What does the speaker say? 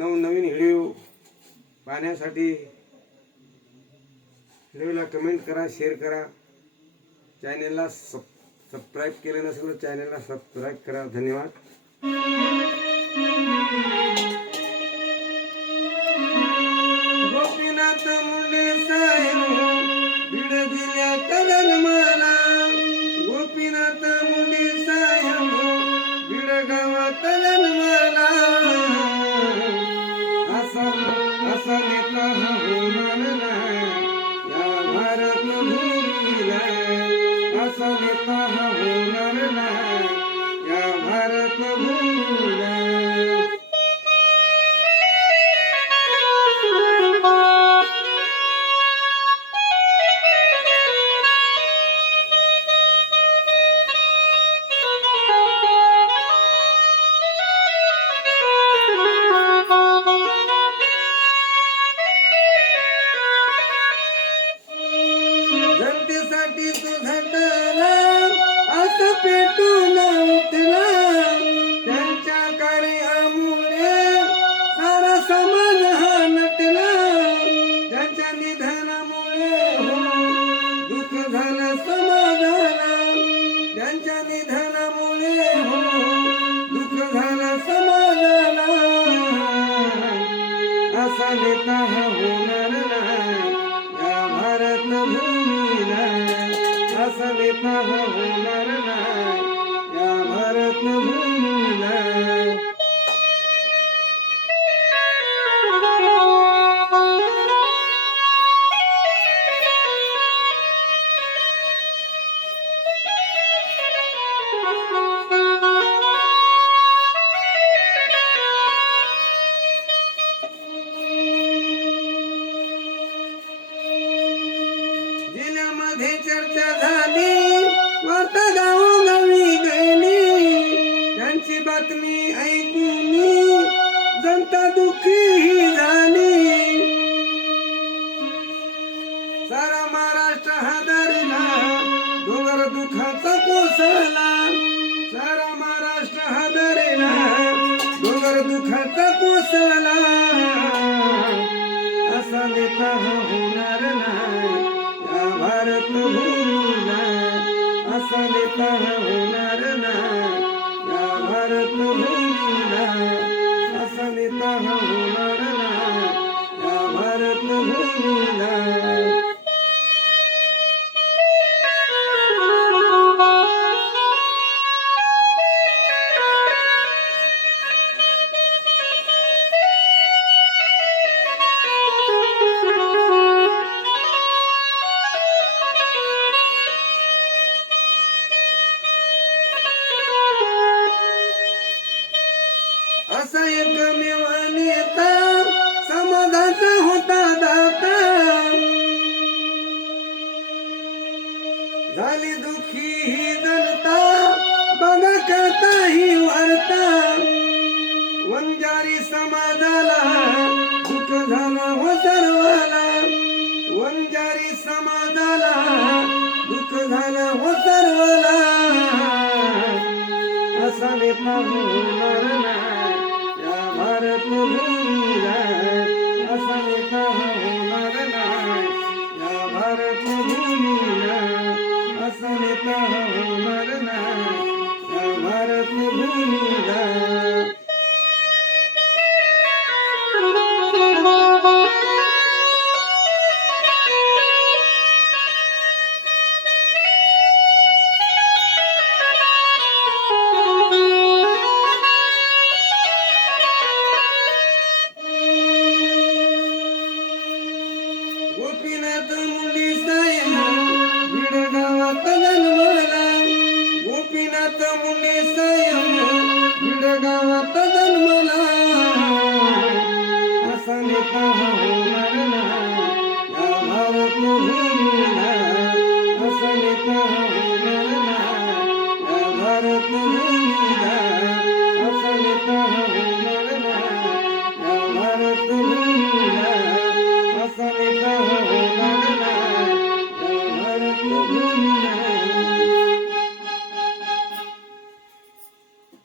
नवनवीन व्हिडिओ पाहण्यासाठी व्हिडिओला कमेंट करा, शेअर करा. चॅनलला सबस्क्राईब केलं नसेल तर चॅनलला सबस्क्राईब करा. धन्यवाद. गोपीनाथ मुंडे साहेब बीड जिल्ह्यात जन्माला. गोपीनाथ मुंडे साहेब बीड गावात जन्माला. असा नेता होणार नाही या भारत भूमीला. असा नेता होणार नाही या भारत भूमीला. जनतेसाठी तो झटला असं पेटून उठला. त्यांच्या कार्यामुळे सारा समाज हा नटला. त्यांच्या निधनामुळे दुःख झालं समाजाला. त्यांच्या निधनामुळे दुःख झालं समाजाला. असा नेता हा होणार नाही या भारत भूमीला. असा नेता हा होणार नाही या भारत भूमीला. जिल्ह्यामध्ये चर्चा झाली, वार्ता गावोगावी गेली. त्यांची बातमी ऐकून जनता दुःखी झाली. सारा महाराष्ट्र हादरला, डोंगर दुःखाचा कोसळला. सारा महाराष्ट्र हादरला, डोंगर दुःखाचा कोसळला. असा नेता होणार नाही या भारत भूमीला. असा नेता होणार नाही या भारत भूमीला. असा नेता होणार नाही या भारत भूमीला. असा एकमेव नेता समाजाचा होता दाता. झाली दुःखी ही जनता बघा करता ही वार्ता. वंजारी समाजाला दुःख झालं हो सर्वाला. वंजारी समाजाला दुःख झालं हो सर्वाला. असा नेता होणार नाही या भारत भूमीला.